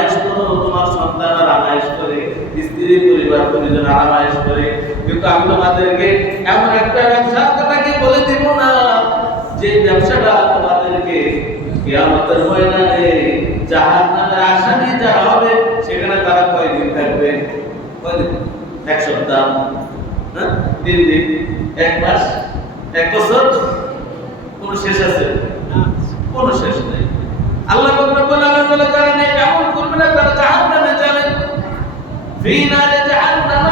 আরামায়েশ করো, তোমার সন্তান আরামায়েশ করে, স্ত্রী পরিবার পরিজন আরামায়েশ করে, কিন্তু আমি তোমাদেরকে এমন একটা ব্যবসার কথা কি বলে দিব না যে ব্যবসাটা তোমাদেরকে কিয়ামতের ময়দানে জাহান্নামের আসামি যারা হবে সেখানে তারা কয়দিন থাকবে? কয়দিন? এক সপ্তাহ, হ্যাঁ, 3 দিন, 1 মাস, 1 বছর, কোন শেষ আছে? কোন শেষ নেই। আল্লাহ রাব্বুল আলামিন বলে যারা নেক আমল করবে না তারা জাহান্নামে যাবে, ফি নারে জাহান্নাম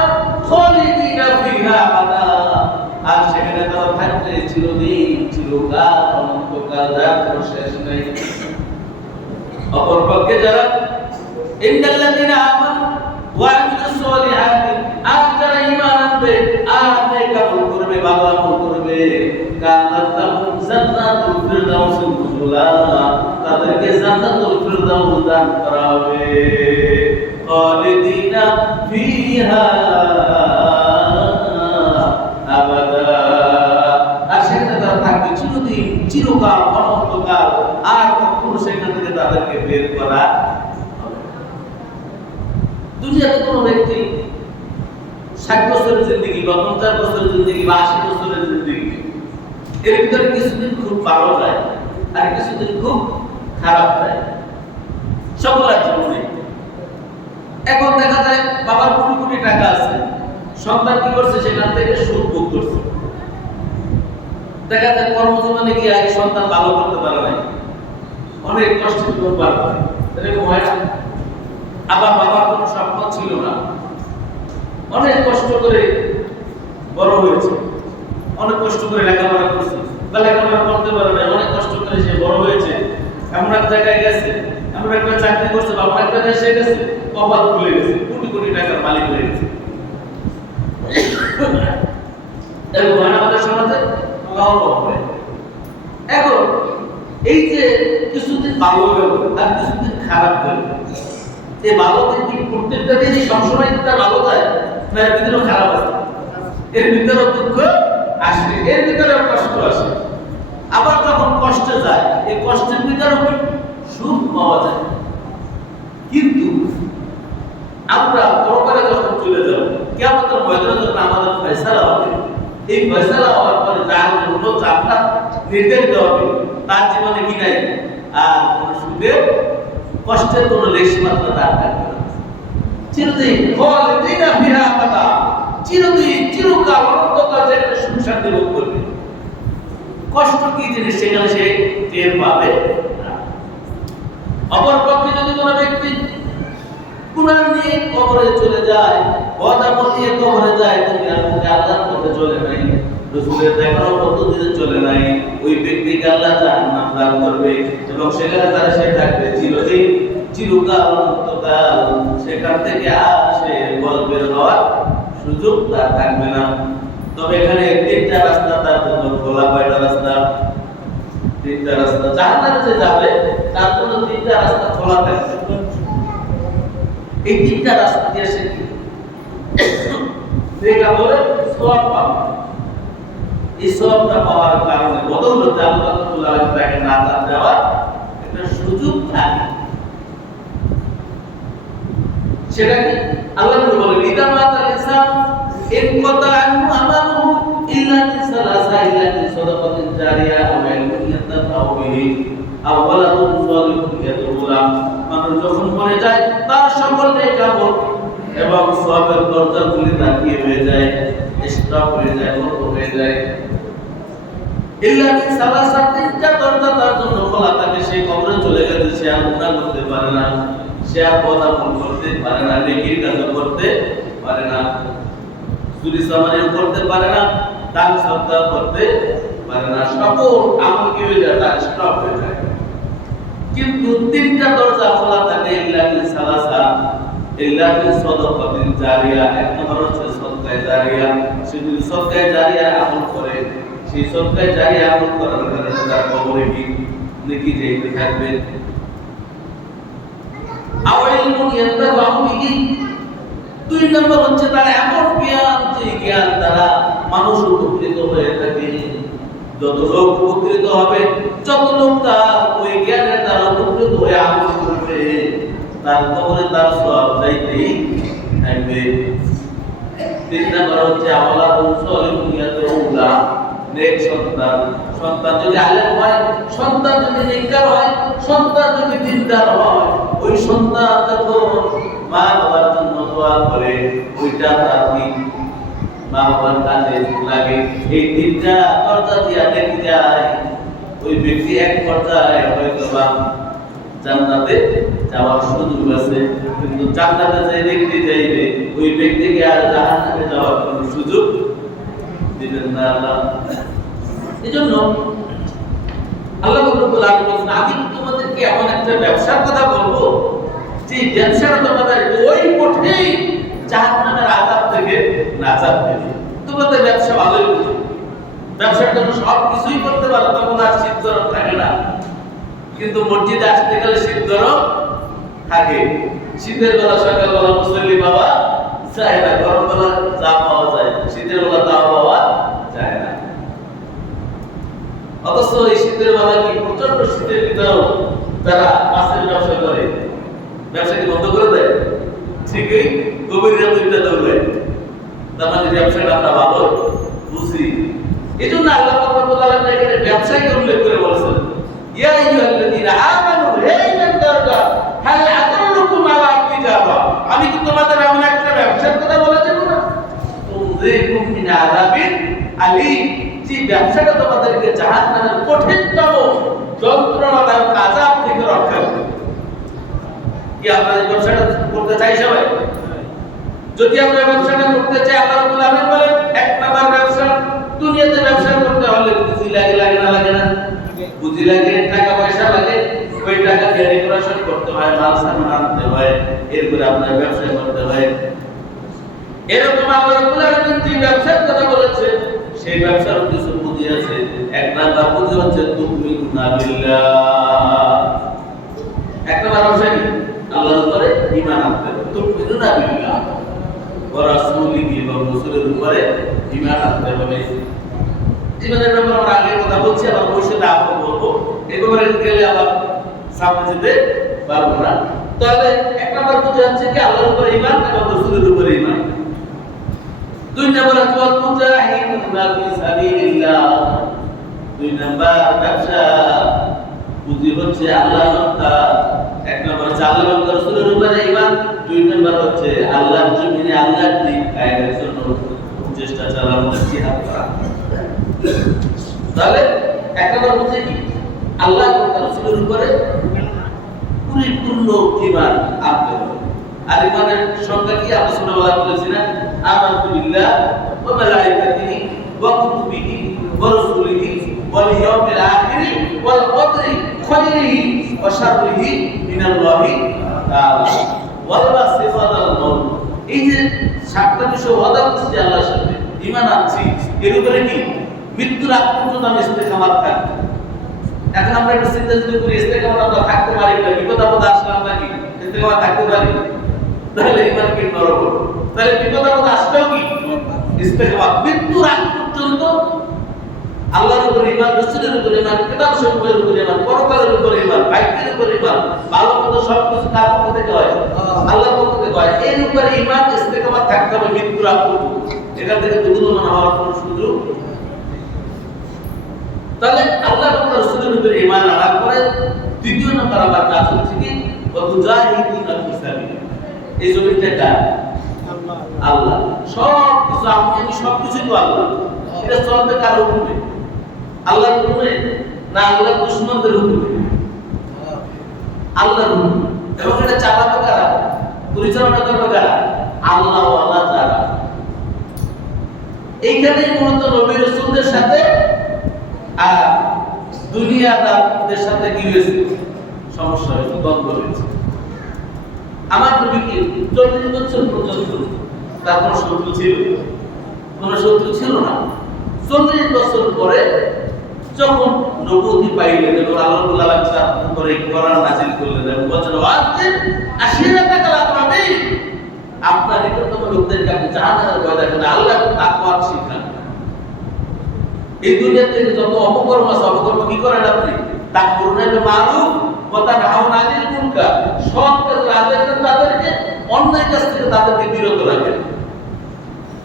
খালিদিনা ফিহা আবাদা, আর সেখানে তারা থাকবে চিরদিন, চিরকাল, অনন্তকাল, যার কোনো শেষ নেই। অপরপক্ষে যারা ইন্নাল্লাযিনা আমানু ওয়া আমিলুস সলিহাতি, আর যারা ঈমান আনবে আর নেক আমল করবে, ভালো আমল করবে, কানাত লাহুম জান্নাতুল ফিরদাউস নুজুলা, তাদেরকে জান্নাতুল ফিরদাউস দান করা হবে, খালিদিনা ফিহা আবাদা, আর সেখানে তারা থাকবে চিরদিন, চিরকাল, অনন্তকাল, আর কখনো সেখান থেকে তাদেরকে বের করা হবে না। দুনিয়াতে কোনো ব্যক্তি 60 বছরের জিন্দেগি বা 50 বছরের জিন্দেগি বা 80 বছরের জিন্দেগি, এর ভিতরে কিছুদিন খুব ভালো যায় আর কিছুদিন খুব খারাপ যায়, সকলের জীবনে। এখন দেখা যায় বাবার কোটি কোটি টাকা আছে, সন্তান কি করছে? সেখান থেকে সুদ ভোগ করছে। দেখা যায় কর্মজীবনে গিয়ে এই সন্তান ভালো করতে পারে নাই, অনেক কষ্ট করে পার করে, এরকম হয় না? আবার বাবার কোনো স্বপ্ন ছিল না, অনেক কষ্ট করে বড় হয়েছে, অনেক কষ্ট করে লেখাপড়া করছে, বা লেখাপড়া করতে পারে না, অনেক কষ্ট করে সে বড় হয়েছে, এমন এক জায়গায় গেছে, এমন একটা চাকরি করছে, বাবা একটা দেশে গেছে, কপাল খুলে গেছে, কোটি কোটি টাকার মালিক হয়ে গেছে। এরকম আমাদের সমাজে এখন এই যে কিছুদিন ভালো গেল আর কিছুদিন খারাপ গেল, এই ভালো দিন কি প্রত্যেকটা দিনই সবসময় একটা ভালো যায় না? এর ভিতরেও খারাপ আছে, এর ভিতরেও দুঃখ আসে, এর ভিতরেও কষ্ট আসে। আবার যখন কষ্টে যায়, এই কষ্টের ভিতরেও সুখ পাওয়া যায়। কিন্তু আমরা পরকালে যখন চলে যাব, কিয়ামতের ময়দানে যখন আমাদের ফয়সালা হবে, এই ফয়সালা হওয়ার পরে যার জন্য জান্নাত নির্ধারিত হবে, তার জীবনে কি নাই? আর কোনো সুখের কষ্টের কোনো লেশ মাত্রা তার থাকবে না। চিরদিন খালিদিনা ফিহা আবাদা, চিরদিন, চিরকাল, অনন্তকাল যেখানে সুখ শান্তি ভোগ করবে। কষ্ট কি জিনিস সেখানে সে টের পাবে না। অপরপক্ষে যদি কোনো ব্যক্তি কুরআন নিয়ে কবরে চলে যায়, বদামত নিয়ে কবরে যায়, দুনিয়ার মধ্যে আল্লাহর পথে চলে নাই, রাসূলের দেখানো পদ্ধতিতে চলে নাই, ওই ব্যক্তিকে আল্লাহ জাহান্নাম দান করবে এবং সেখানে তারা সে থাকবে চিরদিন, চিরকাল, অনন্তকাল, সেখান থেকে আর সে বের হওয়ার সুযোগ তার থাকবে না। তবে এখানে 3টা রাস্তা তার জন্য খোলা। কয়টা রাস্তা? 3টা রাস্তা। জাহান্নামে যে যাবে তার জন্য 3টা রাস্তা খোলা থাকবে। এই 3টা রাস্তা দিয়ে সে দেখা বলে সওয়াব পাবে। এই সওয়াবটা পাওয়ার কারণে বদৌলতে আল্লাহ রাব্বুল আলামিন তাকে নাজাত দেওয়ার একটা সুযোগ থাকে। সেটা কি? আল্লাহ বলেন ইদা মাতাল ইনসান ইনকাতা আনহু আমালুহু ইল্লা মিন সালাসা ইল্লা মিন সাদাকাতিন জারিয়া আও ইলমিন ইয়ানতাফাউ বিহি আও ওয়ালাদুন সালিহুন ইয়াদউ লাহু। মানুষ যখন মরে যায় তার সকল নেক আমল এবং সওয়াবের দরজাগুলি তাকিয়ে হয়ে যায়, স্টপ হয়ে যায়, বন্ধ হয়ে যায়। ইল্লা মিন সালাসা, 3টা দরজা তার জন্য খোলা থাকে। সে কবরে চলে গেছে, সে আর গুনাহ করতে পারে না, সে আর বদামল করতে পারে না, নেকির কাজ করতে পারে না, চুরি চামারি করতে পারে না, দান সদকা করতে পারে না, সকল আমল কি হয়ে যায়? তার স্টপ হয়ে যায়। কিন্তু 3টা দরজা খোলা থাকে, ইল্লা মিন সালাসা, ইল্লা মিন সাদাকাতিন জারিয়া। এক নম্বর হচ্ছে সদকায়ে জারিয়া। সে যদি সদকায়ে জারিয়া আমল করে, সেই সদকায়ে জারিয়া আমল করার কারণে তার কবরে কি নেকি যেতে থাকবে। আও ইলমুন ইয়ানতাফাউ বিহি, 2 নম্বর হচ্ছে তার এমন জ্ঞান, যে জ্ঞান দ্বারা মানুষ উপকৃত হয়ে থাকে। যত লোক উপকৃত হবে, যত লোক তার ওই জ্ঞানের দ্বারা উপকৃত হয়ে আমল করবে, তার কবরে তার সওয়াব চাইতেই থাকবে। 3 নম্বর হচ্ছে আওলাদ সলিহুল্লাহ, নেক সন্তান। সন্তান যদি আলেম হয়, সন্তান যদি নেককার হয়, সন্তান যদি দিনদার হয়, ওই সন্তান যখন মা বাবার জন্য দোয়া করে ওইটা তার দিন মা বাবার কাজে লাগে। এই তিনটা দরজা দিয়া দেখে যায় ওই ব্যক্তি এক পর্যায়ে হয়তো বা জান্নাতে যাওয়ার সুযোগ আছে, কিন্তু জান্নাতে যে ব্যক্তি যাইবে ওই ব্যক্তিকে আর জাহান্নামে যাওয়ার কোনো সুযোগ দিবেন না আল্লাহ। এজন্য আল্লাহ রাব্বুল আলামিন বলেন, আমি তোমাদেরকে এমন একটা ব্যবসার কথা বলবো যে ব্যবসাটা তোমাদের ওই কঠিন জাহান্নামের আযাব থেকে নাজাত দেবে। তোমাদের ব্যবসা ভালোই বুঝো, ব্যবসার জন্য সব কিছুই করতে পারো, তখন আর শীত গরম থাকে না। কিন্তু মসজিদে আসতে গেলে শীত গরম থাকে। শীতের বেলা সকালবেলা মুসল্লি বাবা যায় না, গরম বেলা যা পাওয়া যায়, শীতের বেলা তা পাওয়া যায় না। অথচ এই শীতের বেলা কি প্রচন্ড শীতের ভিতরেও তারা মাছের ব্যবসা করে, ব্যবসাকে বন্ধ করে দেয়, ঠিকই গভীর রাতে দৌড়ে। তার মানে ব্যবসাটা আমরা ভালো বুঝি। এই জন্য আল্লাহ রাব্বুল আলামিন এখানে ব্যবসাকে উল্লেখ করে বলেছেন, ইয়া আইয়ুহাল্লাযীনা আমানু, হে ঈমানদাররা, হাল আদুল্লুকুম আলা তিজারা, আমি কি তোমাদের এমন একটা ব্যবসার কথা বলে দেব না, তুনজিকুম মিন আযাবিন আলীম, যে ব্যবসাটা তোমাদেরকে জাহান্নামের কঠিনতম যন্ত্রণাদায়ক আযাব থেকে রক্ষা করবে। কি আমরা এই ব্যবসাটা করতে চাই সবাই? যদি আমরা ব্যবসাটা করতে চাই, আল্লাহ রাব্বুল আলামিন বলেন, এক নাম্বার ব্যবসা, দুনিয়াতে ব্যবসা করতে হলে পুঁজি লাগে, লাগে না লাগে না? পুঁজি লাগে, টাকা পয়সা লাগে, ওই টাকা দিয়ে ডেকোরেশন করতে হয়, মাল সামান আনতে হয়, এরপরে আপনার ব্যবসা করতে হয়। এরকম আল্লাহ রাব্বুল আলামিন যে ব্যবসার কথা বলেছেন, সেই ব্যবসার কিছু পুঁজি আছে। এক নাম্বার পুঁজি হচ্ছে তুমিনুনা বিল্লাহ। এক নাম্বার ব্যবসা কি? আল্লাহর উপরে ঈমান আনতে হবে। তুমিনুনা বিল্লাহ ওয়া রাসূলিহি, এবং রাসূলের উপরে ঈমান আনতে হবে। জীবনের ব্যাপারে আমরা আগে কথা বলছি, আবার ভবিষ্যতে আবার বলবো, একেবারে গেলে আবার সামনে যেতে পারবো না। তাহলে এক নম্বর বুঝে যাচ্ছে কি আল্লাহর উপরে ঈমান এবং রাসূলের উপরে ঈমান। 2 নম্বর হচ্ছে মুজাহিদুনা ফি সাবিলিল্লাহ। 2 নম্বর ব্যবসা পুঁজি হচ্ছে আল্লাহর রাস্তা। এক নম্বর হচ্ছে আল্লাহ এবং রাসূলের উপরে ঈমান, 2 নম্বর হচ্ছে আল্লাহর জমিনে আল্লাহর দিন কায়েমের জন্য চেষ্টা চালানো, জিহাদ করা। তাহলে এক নম্বর হচ্ছে কি আল্লাহ এবং রাসূলের উপরে পরিপূর্ণ ঈমান আনতে হবে। আর ঈমানের সংজ্ঞা কি আমরা ছোটবেলায় বলেছি না, আমানতু বিল্লাহ ওয়া মালাইকাতিহি ওয়া কুতুবিহি ওয়া রাসূলিহি ওয়াল ইয়াউমিল আখির ওয়াল কদরি খায়রিহি ওয়া শাররিহি মিনাল্লাহি তাআলা ওয়াল সিফাতুল মাউত। এই যে সাতটা বিষয় ওয়াদা করছি আল্লাহর সাথে, ঈমান আনছি, এর উপরে কি মৃত্যুর আগ পর্যন্ত আমি ইস্তেকামাত থাকবো। এখন আমরা একটা চিন্তা যদি করি ইস্তেকামাত আমরা থাকতে পারি না, বিপদ আপদ আসলে আমরা কি ইস্তেকামাত থাকতে পারি? তাহলে ঈমান কি নরক? তাহলে বিপদ আপদ আসলেও কি ইস্তেকামাত, মৃত্যুর আগ পর্যন্ত আল্লাহর উপর ঈমান, রাসূলের উপর ঈমান, কিতাব সমূহের উপর ঈমান, পরকালের উপর ঈমান, ভাগ্যের উপর ঈমান, ভালো মন্দ সবকিছু কার পক্ষ থেকে হয়? আল্লাহর পক্ষ থেকে হয়। এর উপরে ঈমান ইস্তেকামাত থাকতে হবে মৃত্যুর আগ পর্যন্ত। এখান থেকে দুর্বল হওয়ার কোনো সুযোগ। তাহলে আল্লাহ এবং রাসূলের উপরে ঈমান আনার পরে দ্বিতীয় নম্বর আমার কাজ হচ্ছে কি মুজাহিদুনা ফি সাবিলিল্লাহ। এই জমিটা কার? আল্লাহ। সব কিছু আমি সব কিছু তো আল্লাহ। এটা চলবে কার হুকুমে? আল্লাহর হুকুমে না আল্লাহর দুশমনদের হুকুমে? আল্লাহর হুকুমে। এবং এটা চালাবে কারা? পরিচালনা করবে কারা? আল্লাহ ওয়ালা যারা। এইখানেই মূলত নবী রাসূলদের সাথে আর দুনিয়াদারদের সাথে কি হয়েছে? সমস্যা হয়েছে, দ্বন্দ্ব হয়েছে। আমার নবী কি 40 বছর পর্যন্ত তার কোনো শত্রু ছিল? কোনো শত্রু ছিল না। 40 বছর পরে যখন নবুয়তি পাইলেন এবং আল্লাহ রাব্বুল আলামিন তার উপরে কোরআন নাযিল করলেন এবং বলেন ওয়াজিব আশিরাতাকাল আকরাবিন, আপনার নিকটতম লোকদেরকে আপনি জাহান্নামের ভয় দেখান, আল্লাহর তাকওয়া শিখান। এই দুনিয়া থেকে যত অপকর্ম আছে, অপকর্ম কি করেন আপনি? তাকবুরুনা বিল মারুফ ওয়া তানহাউনা আনিল মুনকার, সৎ কাজের আদেশ দেন তাদেরকে, অন্যায় কাজ থেকে তাদেরকে বিরত রাখেন।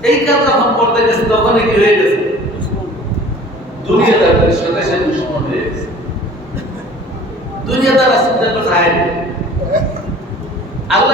এই কাজ যখন করতে গেছে তখন কি হয়ে গেছে? দুনিয়াদারদের সাথে সে দুশমন হয়ে গেছে। দুনিয়াদার চিন্তা করছে আল্লাহ